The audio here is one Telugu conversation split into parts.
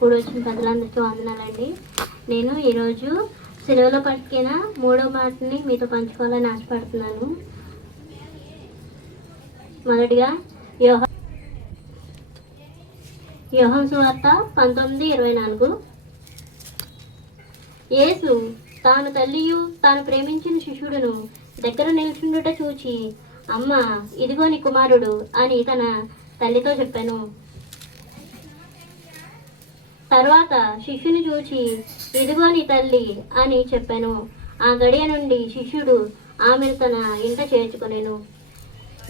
కూడి వచ్చిన ప్రజలందరికీ వందనాలండి. నేను ఈరోజు సెలవులో పట్టుకిన మూడో మాటని మీతో పంచుకోవాలని ఆశపడుతున్నాను. మొదటిగా యోహ యోహం సువార్త పంతొమ్మిది ఇరవై నాలుగు. యేసు తాను తల్లియు తాను ప్రేమించిన శిష్యుడును దగ్గర నిల్చుండుట చూచి అమ్మ ఇదిగో నీ కుమారుడు అని తన తల్లితో చెప్పాను. తర్వాత శిష్యుని చూచి ఇదిగో నీ తల్లి అని చెప్పాను. ఆ గడియ నుండి శిష్యుడు ఆమెను తన ఇంట చేర్చుకునేను.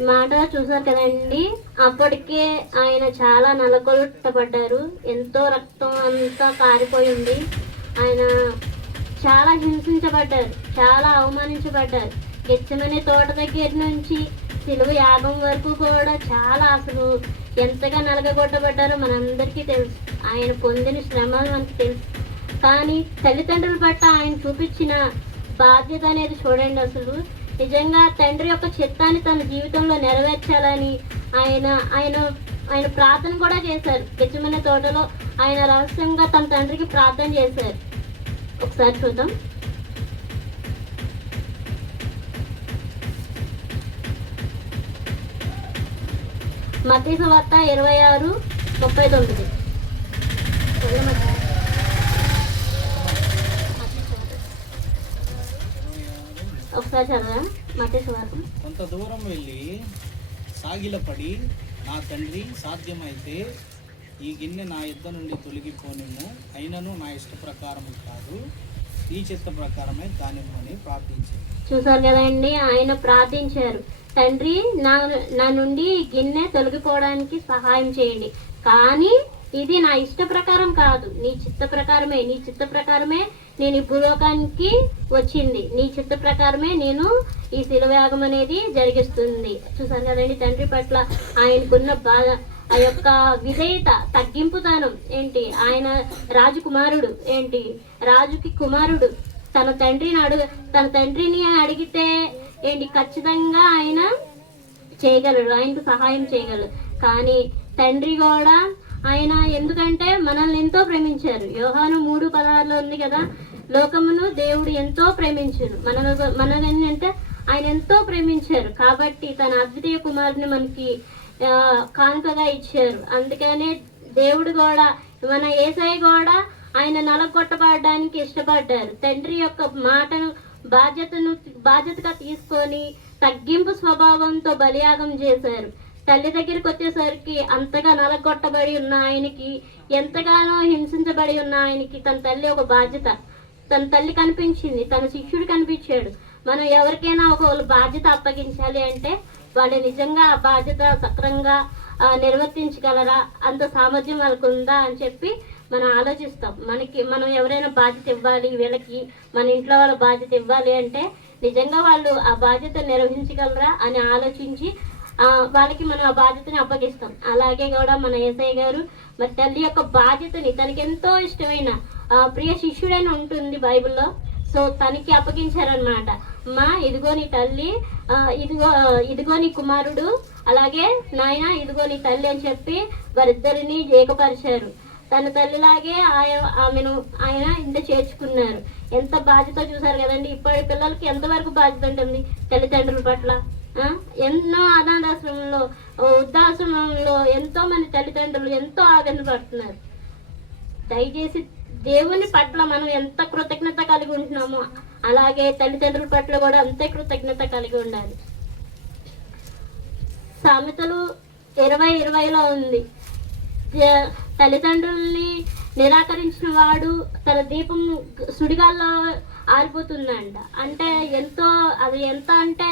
మాట చూసారు కదండి అప్పటికే ఆయన చాలా నలగొట్టబడ్డారు ఎంతో రక్తం అంతా కారిపోయి ఉంది ఆయన చాలా హింసించబడ్డారు చాలా అవమానించబడ్డారు. గెచ్చమనే తోట దగ్గర నుంచి సిలువ యాగం వరకు కూడా చాలా అసలు ఎంతగా నలగగొట్టబడ్డారో మనందరికీ తెలుసు. ఆయన పొందిన శ్రమ మనకు తెలుసు. కానీ తల్లిదండ్రుల పట్ల ఆయన చూపించిన బాధ్యత అనేది చూడండి అసలు. నిజంగా తండ్రి యొక్క చిత్తాన్ని తన జీవితంలో నెరవేర్చాలని ఆయన ఆయన ఆయన ప్రార్థన కూడా చేశారు. గెచ్చమనే తోటలో ఆయన రహస్యంగా తన తండ్రికి ప్రార్థన చేశారు. ఒకసారి చూద్దాం. మతీసు వార్త ఇరవై ఆరు ముప్పై తొమ్మిది ఒకసారి చదవా మతీసు వార్త కొంత దూరం వెళ్ళి సాగిలపడి నా తండ్రి సాధ్యమైతే ఈ గిన్నె నా యుద్ధ నుండి తొలగిపోనిము అయినను నా ఇష్ట ప్రకారం కాదు. ఈ చిత్త ప్రకారమే చూసారు కదండి ఆయన ప్రార్థించారు. తండ్రి నా నా నుండి గిన్నె తొలగిపోవడానికి సహాయం చేయండి. కానీ ఇది నా ఇష్ట ప్రకారం కాదు. నీ చిత్త ప్రకారమే నీ చిత్త ప్రకారమే నేను ఈ భూలోకానికి వచ్చింది. నీ చిత్త ప్రకారమే నేను ఈ శిలవేగం అనేది జరిగిస్తుంది. చూసారు కదండి తండ్రి పట్ల ఆయనకున్న బాధ ఆ యొక్క విధేయత తగ్గింపుతనం ఏంటి? ఆయన రాజకుమారుడు ఏంటి? రాజుకి కుమారుడు. తన తండ్రిని అడుగు తన తండ్రిని అడిగితే ఏంటి? ఖచ్చితంగా ఆయన చేయగలడు ఆయనకు సహాయం చేయగలడు. కానీ తండ్రి కూడా ఆయన ఎందుకంటే మనల్ని ఎంతో ప్రేమించారు. యోహాను మూడు పదాల్లో ఉంది కదా లోకమును దేవుడు ఎంతో ప్రేమించారు మన మనల్ని అంటే ఆయన ఎంతో ప్రేమించారు. కాబట్టి తన అద్వితీయ కుమారుని మనకి కానుకగా ఇచ్చారు. అందుకనే దేవుడు కూడా మన ఏసై కూడా ఆయన నలగొట్టబడడానికి ఇష్టపడ్డారు. తండ్రి యొక్క మాటను బాధ్యతను బాధ్యతగా తీసుకొని తగ్గింపు స్వభావంతో బలియాగం చేశారు. తల్లి దగ్గరికి వచ్చేసరికి అంతగా నలగొట్టబడి ఉన్న ఆయనకి ఎంతగానో హింసించబడి ఉన్న ఆయనకి తన తల్లి ఒక బాధ్యత. తన తల్లి కనిపించింది తన శిష్యుడు కనిపించాడు. మనం ఎవరికైనా ఒక బాధ్యత అప్పగించాలి అంటే వాళ్ళు నిజంగా ఆ బాధ్యత సక్రంగా నిర్వర్తించగలరా? అంత సామర్థ్యం వాళ్ళకు ఉందా అని చెప్పి మనం ఆలోచిస్తాం. మనకి మనం ఎవరైనా బాధ్యత ఇవ్వాలి వీళ్ళకి మన ఇంట్లో వాళ్ళ బాధ్యత ఇవ్వాలి అంటే నిజంగా వాళ్ళు ఆ బాధ్యత నిర్వహించగలరా అని ఆలోచించి వాళ్ళకి మనం ఆ బాధ్యతని అప్పగిస్తాం. అలాగే కూడా మన ఏసఐ గారు మరి తల్లి యొక్క బాధ్యతని తనకి ఎంతో ఇష్టమైన ఆ, ప్రియ శిష్యుడైన ఉంటుంది బైబిల్లో. సో తనకి అప్పగించారనమాట మా ఇదిగో నీ తల్లి ఇదిగో ఇదిగో నీ కుమారుడు అలాగే నాయన ఇదిగో నీ తల్లి అని చెప్పి వారిద్దరిని ఏకపరిచారు. తన తల్లిలాగే ఆయ ఆమెను ఆయన ఇంత చేర్చుకున్నారు. ఎంత బాధ్యత చూసారు కదండి. ఇప్పటి పిల్లలకి ఎంతవరకు బాధ్యత ఉంటుంది తల్లిదండ్రుల పట్ల? ఎన్నో అనాథాశ్రమంలో వృద్ధాశ్రమంలో ఎంతో మంది తల్లిదండ్రులు ఎంతో ఆవేదన పడుతున్నారు. దయచేసి దేవుని పట్ల మనం ఎంత కృతజ్ఞత కలిగి ఉంటున్నామో అలాగే తల్లిదండ్రుల పట్ల కూడా అంతే కృతజ్ఞత కలిగి ఉండాలి. సామెతలు ఇరవై ఇరవైలో ఉంది. తల్లిదండ్రుల్ని నిరాకరించిన వాడు తన దీపం సుడిగాల్లో ఆరిపోతుందంట. అంటే ఎంతో అది ఎంత అంటే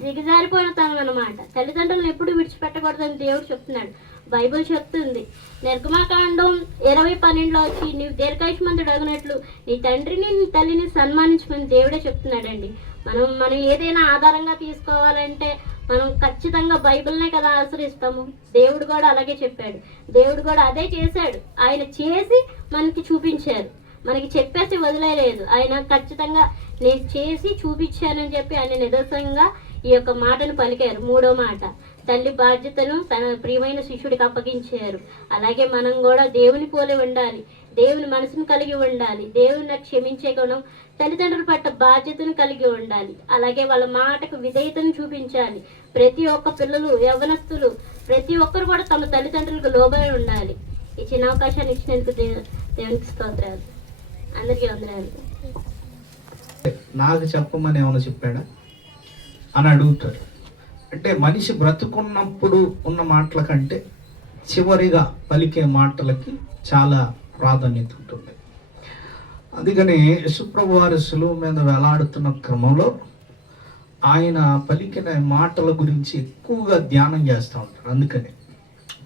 దిగజారిపోయిన తనం అనమాట తల్లిదండ్రులను ఎప్పుడు విడిచిపెట్టకూడదని దేవుడు చెప్తున్నాడు. బైబిల్ చెప్తుంది నిర్గమాకాండం ఇరవై పన్నెండులో వచ్చి నీవు దీర్ఘాయుష్మంతుడు అగినట్లు నీ తండ్రిని నీ తల్లిని సన్మానించమని దేవుడే చెప్తున్నాడండి. మనం మనం ఏదైనా ఆధారంగా తీసుకోవాలంటే మనం ఖచ్చితంగా బైబిల్నే కదా ఆశ్రయిస్తాము. దేవుడు కూడా అలాగే చెప్పాడు. దేవుడు కూడా అదే చేశాడు. ఆయన చేసి మనకి చూపించారు. మనకి చెప్పేసి వదిలేయలేదు ఆయన ఖచ్చితంగా నేను చేసి చూపించానని చెప్పి ఆయన నిదర్శనంగా ఈ యొక్క మాటను పలికారు. మూడో మాట తల్లి బాధ్యతను తన ప్రియమైన శిష్యుడికి అప్పగించారు. అలాగే మనం కూడా దేవుని పోలి ఉండాలి. దేవుని మనసును కలిగి ఉండాలి. దేవుని క్షమించే గుణం తల్లిదండ్రుల పట్ల బాధ్యతను కలిగి ఉండాలి. అలాగే వాళ్ళ మాటకు విధేయతను చూపించాలి. ప్రతి ఒక్క పిల్లలు యవనస్తులు ప్రతి ఒక్కరు కూడా తమ తల్లిదండ్రులకు లోబడి ఉండాలి. ఈ చిన్న అవకాశాన్ని ఇచ్చినందుకు దే- దేవునికి స్తోత్రాలు. అందరికీ వందనాలు. నాకు చెప్పమని ఏమైనా చెప్పాడా? అని అడుగుతాడు. అంటే మనిషి బ్రతుకున్నప్పుడు ఉన్న మాటల కంటే చివరిగా పలికే మాటలకి చాలా ప్రాధాన్యత ఉంటుంది అందుకని యశుప్రభు వారి సులువు మీద వేలాడుతున్న క్రమంలో ఆయన పలికిన మాటల గురించి ఎక్కువగా ధ్యానం చేస్తూ ఉంటారు. అందుకని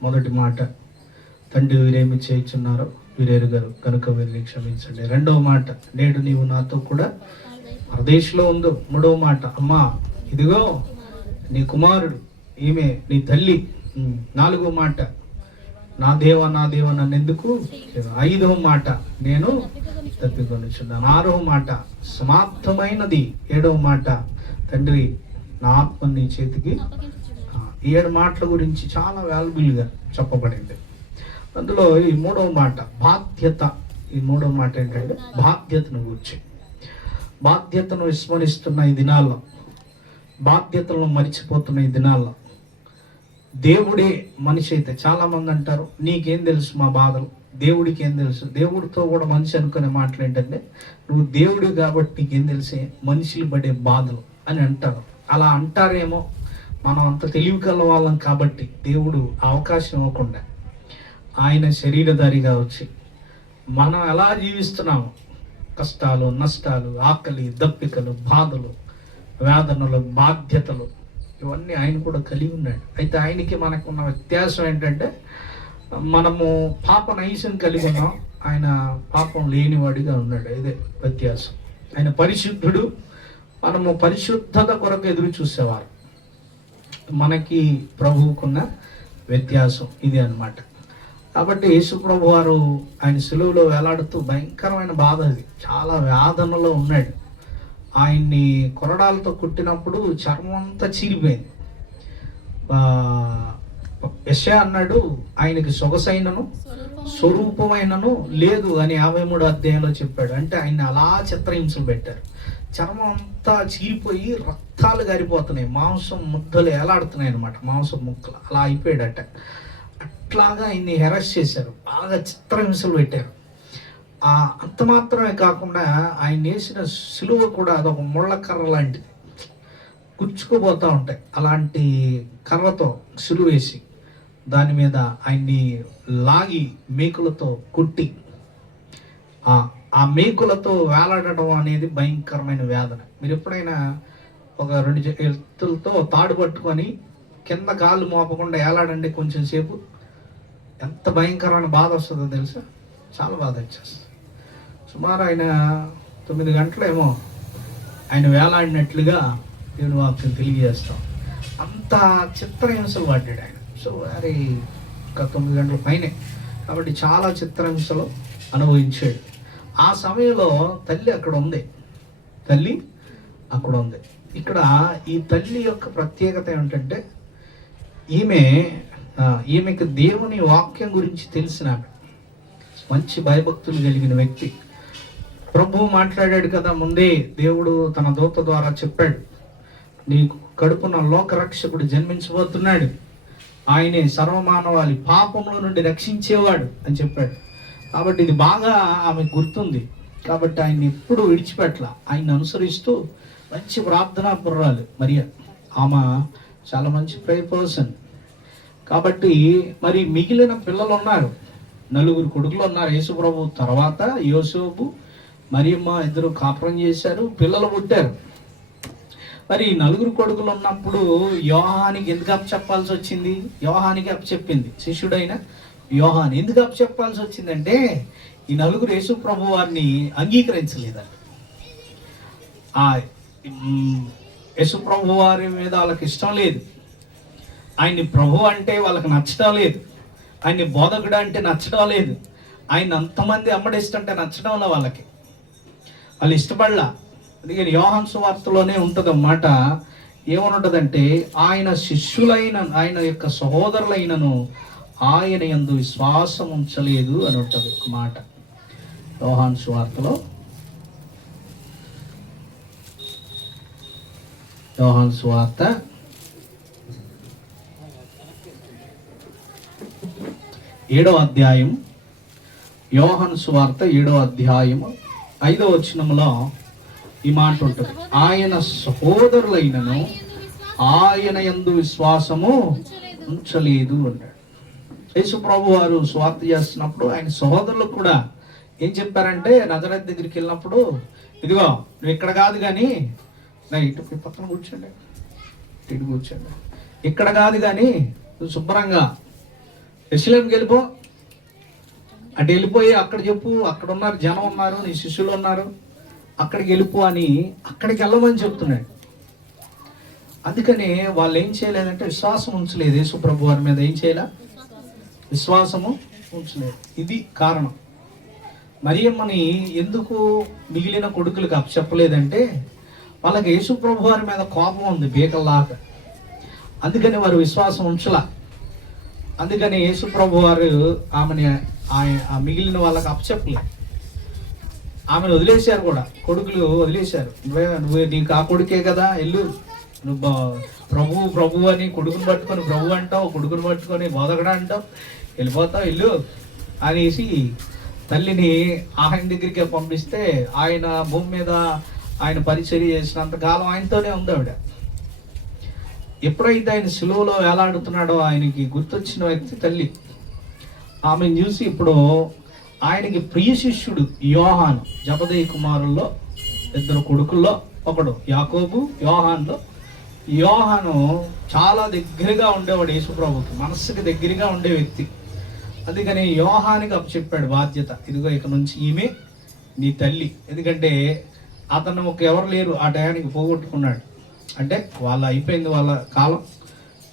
మొదటి మాట తండ్రి వీరేమి చేయించున్నారో వీరేరు గారు కనుక వీరిని క్షమించండి. రెండవ మాట నేడు నీవు నాతో కూడా పరదేశంలో ఉందో మూడవ మాట అమ్మా ఇదిగో నీ కుమారుడు ఈమె నీ తల్లి. నాలుగో మాట నా దేవ నా దేవ నన్ను ఎందుకు ఐదవ మాట నేను తప్పికొనిచున్నాను. ఆరవ మాట సమాప్తమైనది. ఏడవ మాట తండ్రి నా ఆత్మ నీ చేతికి ఏడు మాటల గురించి చాలా వాల్యుబుల్గా చెప్పబడింది. అందులో ఈ మూడవ మాట బాధ్యత. ఈ మూడవ మాట ఏంటంటే బాధ్యతను గురించి. బాధ్యతను విస్మరిస్తున్న ఈ దినాల్లో బాధ్యతలను మరిచిపోతున్న ఈ దినాల్లో దేవుడే మనిషి అయితే చాలా మంది అంటారు నీకేం తెలుసు మా బాధలు? దేవుడికి ఏం తెలుసు? దేవుడితో కూడా మనిషి అనుకునే మాటలు ఏంటంటే నువ్వు దేవుడు కాబట్టి నీకేం తెలిసే? మనుషులు పడే బాధలు అని అంటారు. అలా అంటారేమో మనం అంత తెలివి కల వాళ్ళం కాబట్టి దేవుడు అవకాశం ఇవ్వకుండా. ఆయన శరీరధారిగా వచ్చి మనం ఎలా జీవిస్తున్నాము కష్టాలు నష్టాలు ఆకలి దప్పికలు బాధలు వేదనలు బాధ్యతలు ఇవన్నీ ఆయన కూడా కలిగి ఉన్నాడు. అయితే ఆయనకి మనకు ఉన్న వ్యత్యాసం ఏంటంటే మనము పాప నైసం కలిగి ఉన్నాం. ఆయన పాపం లేనివాడిగా ఉన్నాడు. ఇదే వ్యత్యాసం. ఆయన పరిశుద్ధుడు. మనము పరిశుద్ధత కొరకు ఎదురు చూసేవారు. మనకి ప్రభువుకున్న వ్యత్యాసం ఇది అన్నమాట. కాబట్టి యేసు ప్రభు వారు ఆయన సెలవులో వేలాడుతూ భయంకరమైన బాధ అది. చాలా వేదనలో ఉన్నాడు. ఆయన్ని కొరడాలతో కుట్టినప్పుడు చర్మం అంతా చీలిపోయింది యశ అన్నాడు ఆయనకి సొగసైనను స్వరూపమైనను లేదు అని యాభై మూడు అధ్యాయంలో చెప్పాడు. అంటే ఆయన అలా చిత్రహింసలు పెట్టారు. చర్మం అంతా చీలిపోయి రక్తాలు గారిపోతున్నాయి. మాంసం ముద్దలు ఎలాడుతున్నాయి అనమాట మాంసం ముక్కలు. అలా అయిపోయాడట. అట్లాగా ఆయన్ని హెరస్ చేశారు. బాగా చిత్రహింసలు పెట్టారు. అంత మాత్రమే కాకుండా ఆయన వేసిన సిలువ కూడా అదొక ముళ్ళ కర్ర లాంటిది. గుచ్చుకుపోతూ ఉంటాయి. అలాంటి కర్రతో సిలువ వేసి దాని మీద ఆయన్ని లాగి మేకులతో కుట్టి ఆ మేకులతో వేలాడటం అనేది భయంకరమైన వేదన. మీరు ఎప్పుడైనా ఒక రెండు ఎత్తులతో తాడు పట్టుకొని కింద కాళ్ళు మోపకుండా వేలాడండి కొంచెం సేపు? ఎంత భయంకరమైన బాధ వస్తుందో తెలుసా? చాలా బాధ వచ్చేస్తుంది సుమారు ఆయన తొమ్మిది గంటలేమో ఆయన వేలాడినట్లుగా దేవుని వాక్యం తెలియజేస్తాం. అంత చిత్రహింసలు పడ్డాడు ఆయన. సో అది ఒక తొమ్మిది గంటల పైనే. కాబట్టి చాలా చిత్రహింసలు అనుభవించాడు. ఆ సమయంలో తల్లి అక్కడ ఉంది. తల్లి అక్కడ ఉంది. ఇక్కడ ఈ తల్లి యొక్క ప్రత్యేకత ఏమిటంటే ఈమె ఈమెకు దేవుని వాక్యం గురించి తెలిసిన మంచి భయభక్తులు కలిగిన వ్యక్తి. ప్రభువు మాట్లాడాడు కదా ముందే దేవుడు తన దూత ద్వారా చెప్పాడు నీకు కడుపున లోకరక్షకుడు జన్మించబోతున్నాడు. ఆయనే సర్వమానవాళి పాపంలో నుండి రక్షించేవాడు అని చెప్పాడు. కాబట్టి ఇది బాగా ఆమె గుర్తుంది. కాబట్టి ఆయన ఎప్పుడు విడిచిపెట్ల ఆయన అనుసరిస్తూ మంచి ప్రార్థనా పుర్రాలు మరియ ఆమె చాలా మంచి ప్రే పర్సన్ కాబట్టి మరి మిగిలిన పిల్లలు ఉన్నారు నలుగురు కొడుకులు ఉన్నారు. యేసుప్రభు తర్వాత యోసేపు మరియమ్మ ఇద్దరు కాపురం చేశారు పిల్లలు పుట్టారు. మరి ఈ నలుగురు కొడుకులు ఉన్నప్పుడు యోహానికి ఎందుకు అప్ చెప్పాల్సి వచ్చింది? యోహానికి అప్ చెప్పింది శిష్యుడైన యోహాన్ ఎందుకు అప్ చెప్పాల్సి వచ్చిందంటే ఈ నలుగురు యేసు ప్రభు వారిని అంగీకరించలేదంట. ఆ యేసు ప్రభు వారి మీద వాళ్ళకి ఇష్టం లేదు. ఆయన్ని ప్రభు అంటే వాళ్ళకి నచ్చడం లేదు. ఆయన్ని బోధకుడు అంటే నచ్చడం లేదు. ఆయన అంతమంది అమ్మడిస్తుంటే నచ్చడం లే వాళ్ళకి. వాళ్ళు ఇష్టపడలా. అందుకని యోహన్ సువార్తలోనే ఉంటుంది అన్నమాట ఆయన శిష్యులైన ఆయన యొక్క సహోదరులైనను ఆయన ఎందు విశ్వాసం ఉంచలేదు అని ఉంటుంది ఒక మాట. యోహాన్ సువార్తలో. యోహాన్ సువార్త. ఏడో అధ్యాయం. యోహన్ సువార్త ఏడో అధ్యాయము. ఐదో వచనములో ఈ మాట ఉంటుంది. ఆయన సహోదరులైనను ఆయన ఎందు విశ్వాసము ఉంచలేదు అన్నాడు యేసు ప్రభు వారు స్వార్థ చేస్తున్నప్పుడు ఆయన సహోదరులకు కూడా ఏం చెప్పారంటే నజరత్ దగ్గరికి వెళ్ళినప్పుడు ఇదిగో నువ్వు ఇక్కడ కాదు కానీ నా ఇటు ఈ పక్కన కూర్చోండి. ఇటు కూర్చోండి. ఇక్కడ కాదు కానీ నువ్వు శుభ్రంగా ఎస్లేంకి వెళ్ళిపో అటు వెళ్ళిపోయి అక్కడ చెప్పు అక్కడ ఉన్నారు జనం ఉన్నారు నీ శిష్యులు ఉన్నారు అక్కడికి వెళ్ళిపో అని అక్కడికి వెళ్ళమని చెప్తున్నాడు. అందుకనే వాళ్ళు ఏం చేయలేదంటే విశ్వాసం ఉంచలేదు యేసు ప్రభు వారి మీద. ఏం చేయలే? విశ్వాసము ఉంచలేదు. ఇది కారణం. మరియమ్మని ఎందుకు మిగిలిన కొడుకులకు చెప్పలేదంటే వాళ్ళకి యేసు ప్రభు వారి మీద కోపం ఉంది బీకల్లాగా. అందుకని వారు విశ్వాసం ఉంచలా. అందుకని యేసు ప్రభు వారు ఆమెని ఆ మిగిలిన వాళ్ళకి అప్పచెప్పలే. ఆమెను వదిలేశారు కూడా. కొడుకులు వదిలేశారు. నువ్వే నువ్వు నీకు ఆ కొడుకే కదా ఇల్లు నువ్వు ప్రభు ప్రభు అని కొడుకుని పట్టుకొని ప్రభు అంటావు కొడుకుని పట్టుకొని బోధకడా అంటావు. వెళ్ళిపోతావు ఇల్లు అనేసి తల్లిని ఆయన దగ్గరికి పంపిస్తే ఆయన భూమి మీద ఆయన పరిచర్య చేసినంత కాలం ఆయనతోనే ఉంది ఆవిడ. ఎప్పుడైతే ఆయన సులువులో వేలాడుతున్నాడో ఆయనకి గుర్తొచ్చిన వ్యక్తి తల్లి. ఆమెను చూసి ఇప్పుడు ఆయనకి ప్రియ శిష్యుడు యోహాన్ జపదయ్య కుమారుల్లో ఇద్దరు కొడుకుల్లో ఒకడు యాకోబు యోహాన్లో యోహాను చాలా దగ్గరగా ఉండేవాడు యేసుప్రభుకి మనస్సుకి దగ్గరగా ఉండే వ్యక్తి. అందుకని యోహానికి చెప్పాడు బాధ్యత. ఇదిగో ఇక నుంచి ఈమె నీ తల్లి. ఎందుకంటే అతను ఒక ఎవరు లేరు ఆ టయానికి పోగొట్టుకున్నాడు. అంటే వాళ్ళ అయిపోయింది వాళ్ళ కాలం.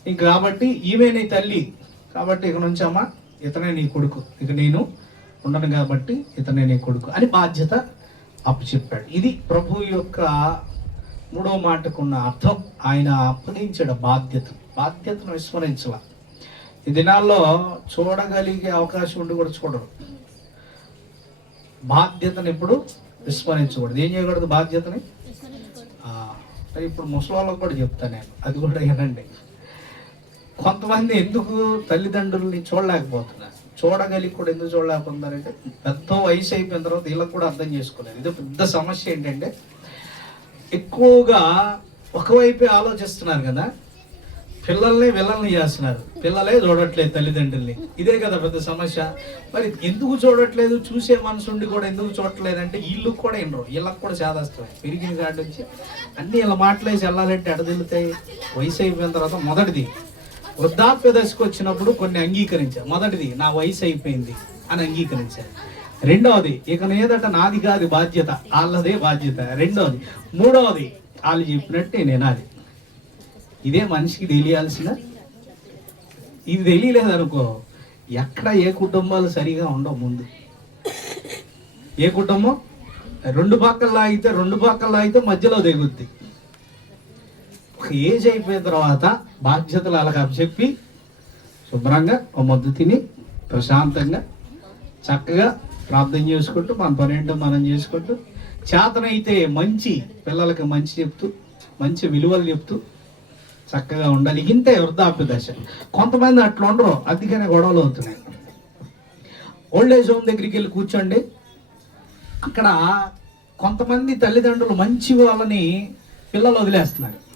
ఇంక కాబట్టి ఈమె నీ తల్లి. కాబట్టి ఇక నుంచి అమ్మ ఇతనే నీ కొడుకు. ఇక నేను ఉండను కాబట్టి ఇతనే నీ కొడుకు అని బాధ్యత అప్పచెప్పాడు. ఇది ప్రభు యొక్క మూడో మాటకున్న అర్థం. ఆయన అప్పగించాడు బాధ్యత బాధ్యతను విస్మరించాల. ఈ దినాల్లో చూడగలిగే అవకాశం ఉండి కూడా చూడరు. బాధ్యతను ఎప్పుడు విస్మరించకూడదు. ఏం చేయకూడదు బాధ్యతని? ఇప్పుడు ముసలి కూడా చెప్తాను నేను. అది కూడా వినండి. కొంతమంది ఎందుకు తల్లిదండ్రుల్ని చూడలేకపోతున్నారు? చూడగలిగి కూడా ఎందుకు చూడలేకపోతున్నారంటే పెద్ద వయసు అయిపోయిన తర్వాత వీళ్ళకి కూడా అర్థం చేసుకోలేదు ఇది పెద్ద సమస్య ఏంటంటే ఎక్కువగా ఒకవైపే ఆలోచిస్తున్నారు కదా పిల్లల్ని విల్లల్ని చేస్తున్నారు. పిల్లలే చూడట్లేదు తల్లిదండ్రుల్ని. ఇదే కదా పెద్ద సమస్య. మరి ఎందుకు చూడట్లేదు? చూసే మనసుండి కూడా ఎందుకు చూడట్లేదు అంటే వీళ్ళు కూడా వినరు వీళ్ళకి కూడా చేదస్తాయి పెరిగిన కాడి నుంచి అన్ని ఇలా మాటలేసి వెళ్ళాలంటే ఎడదిల్లుతాయి వయసు అయిపోయిన తర్వాత మొదటిది వృద్ధాప్య దశకు వచ్చినప్పుడు కొన్ని అంగీకరించారు. మొదటిది నా వయసు అయిపోయింది అని అంగీకరించారు. రెండవది ఇక నేదట నాది కాదు బాధ్యత వాళ్ళదే బాధ్యత. రెండవది మూడవది వాళ్ళు చెప్పినట్టే నేనాది ఇదే మనిషికి తెలియాల్సిన ఇది తెలియలేదు అనుకో ఎక్కడ ఏ కుటుంబాలు సరిగా ఉండవు ముందు. ఏ కుటుంబం? రెండు పక్కల్లో అయితే రెండు పక్కల్లో అయితే మధ్యలో దిగుద్ది ఒక ఏజ్ అయిపోయిన తర్వాత బాధ్యతలు అలాగ చెప్పి శుభ్రంగా ఒక ముద్దు తిని ప్రశాంతంగా చక్కగా ప్రార్థన చేసుకుంటూ మన పని ఏంటో మనం చేసుకుంటూ చేతనైతే మంచి పిల్లలకి మంచి చెప్తూ మంచి విలువలు చెప్తూ చక్కగా ఉండాలి. ఇంతే వృద్ధాప్య దశ. కొంతమంది అట్లా ఉండరు. అందుకనే గొడవలు అవుతున్నాయి. ఓల్డ్ ఏజ్ హోమ్ దగ్గరికి వెళ్ళి కూర్చోండి. అక్కడ కొంతమంది తల్లిదండ్రులు మంచి వాళ్ళని పిల్లలు వదిలేస్తున్నారు.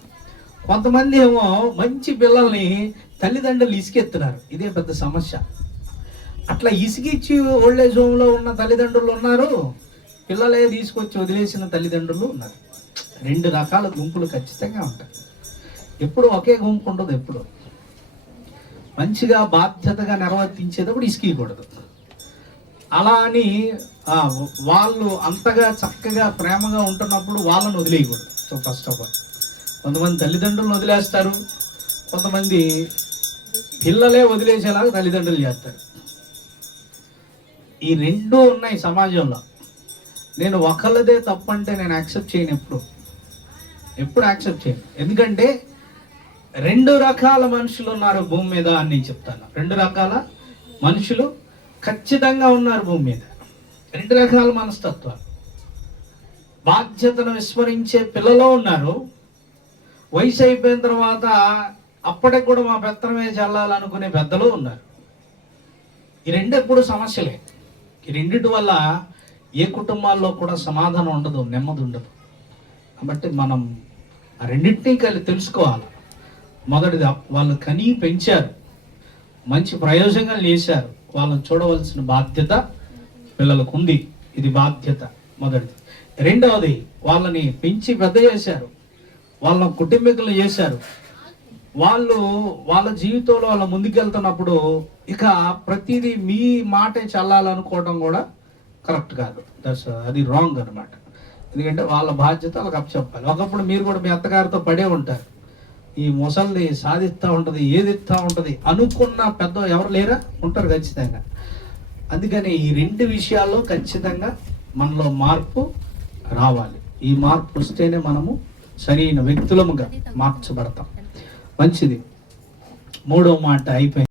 కొంతమంది ఏమో మంచి పిల్లల్ని తల్లిదండ్రులు ఇసుకెత్తున్నారు. ఇదే పెద్ద సమస్య. అట్లా ఇసుకిచ్చి ఓల్డేజ్ హోమ్లో ఉన్న తల్లిదండ్రులు ఉన్నారు. పిల్లలే తీసుకొచ్చి వదిలేసిన తల్లిదండ్రులు ఉన్నారు. రెండు రకాల గుంపులు ఖచ్చితంగా ఉంటాయి. ఎప్పుడు ఒకే గుంపు ఉండదు ఎప్పుడు. మంచిగా బాధ్యతగా నిర్వర్తించేటప్పుడు ఇసుకీయకూడదు. అలా అని వాళ్ళు అంతగా చక్కగా ప్రేమగా ఉంటున్నప్పుడు వాళ్ళని వదిలేయకూడదు. సో ఫస్ట్ ఆఫ్ ఆల్ కొంతమంది తల్లిదండ్రులను వదిలేస్తారు. కొంతమంది పిల్లలే వదిలేసేలాగా తల్లిదండ్రులు చేస్తారు. ఈ రెండు ఉన్నాయి సమాజంలో. నేను ఒకళ్ళదే తప్పంటే నేను యాక్సెప్ట్ చేయను ఎప్పుడు. ఎప్పుడు యాక్సెప్ట్ చేయను. ఎందుకంటే రెండు రకాల మనుషులు ఉన్నారు భూమి మీద అని నేను చెప్తాను. రెండు రకాల మనుషులు ఖచ్చితంగా ఉన్నారు భూమి మీద. రెండు రకాల మనస్తత్వాలు. బాధ్యతను విస్మరించే పిల్లలో ఉన్నారు. వయసు అయిపోయిన తర్వాత అప్పటికి కూడా మా పెత్తనమే చల్లాలనుకునే పెద్దలు ఉన్నారు. ఈ రెండు ఎప్పుడు సమస్యలే. ఈ రెండింటి వల్ల ఏ కుటుంబాల్లో కూడా సమాధానం ఉండదు నెమ్మది ఉండదు. కాబట్టి మనం ఆ రెండింటినీ కలిసి తెలుసుకోవాలి. మొదటిది వాళ్ళు కనీ పెంచారు. మంచి ప్రయోజనం చేశారు. వాళ్ళని చూడవలసిన బాధ్యత పిల్లలకు ఉంది. ఇది బాధ్యత మొదటిది. రెండవది వాళ్ళని పెంచి పెద్ద చేశారు. వాళ్ళ కుటుంబీకులు చేశారు. వాళ్ళు వాళ్ళ జీవితంలో వాళ్ళ ముందుకెళ్తున్నప్పుడు ఇక ప్రతిదీ మీ మాటే చల్లాలనుకోవడం కూడా కరెక్ట్ కాదు. దట్స్ అది రాంగ్ అన్నమాట. ఎందుకంటే వాళ్ళ బాధ్యత వాళ్ళకి అప్పచెప్పాలి ఒకప్పుడు మీరు కూడా మీ అత్తగారితో పడే ఉంటారు. ఈ ముసల్ది సాధిస్తూ ఉంటుంది ఏది ఇస్తూ ఉంటుంది అనుకున్న పెద్ద ఎవరు లేరా? ఉంటారు ఖచ్చితంగా. అందుకని ఈ రెండు విషయాల్లో ఖచ్చితంగా మనలో మార్పు రావాలి. ఈ మార్పు వస్తేనే మనము సరైన వ్యక్తులముగా మార్చబడతాం. మంచిది. మూడో మాట అయిపోయింది.